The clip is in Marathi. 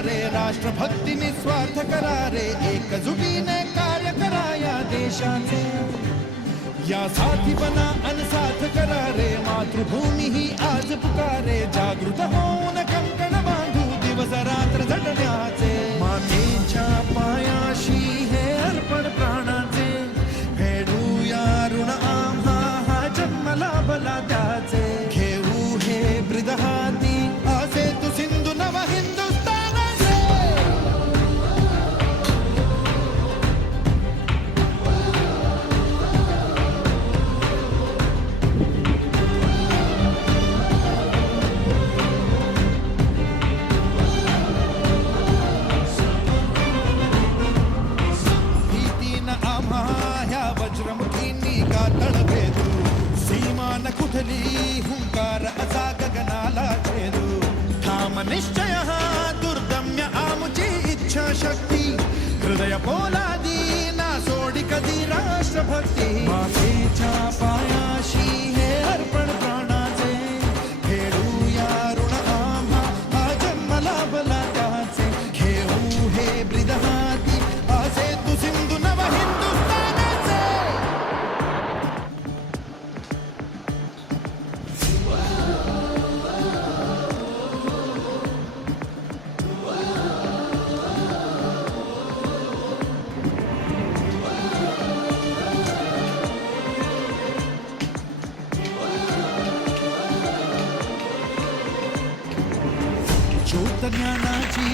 रे, राष्ट्रभक्ती निस्वार्थ करा रे, एकजुटीने कार्य करा या देशाचे. या साथी बना अनसाथ करा रे, मातृभूमी ही आज पुकारे. जागृत होऊन कंकण बांधू दिवस रात्र झटण्याचे. मातेच्या पायाशी हे अर्पण प्राणाचे, फेडूया ऋण आम्हा हा जन्म लाभला त्याचे. घेऊ हे ब्रिद हाती असे तू सिंधू नव हिंदुस्थानाचे. भीतीनं आम्हा ह्या वज्रमुखींनी कातळ भेदू. सीमान कुठली हुंकार असा गगनाला छेदू. ठाम निश्चय हा दुर्दम्य आमची इच्छा शक्ती. हृदय पोलादी ना सोडी कधी राष्ट्रभक्ती. मातेच्या पायाशी हे अर्पण प्राणाचे, फेडूया ऋण आम्हा हा जन्म लाभला त्याचे. घेऊ हे ब्रिद हाती असे तू सिंधू नव हिंदुस्थानाचे. ज्योत ज्ञानाची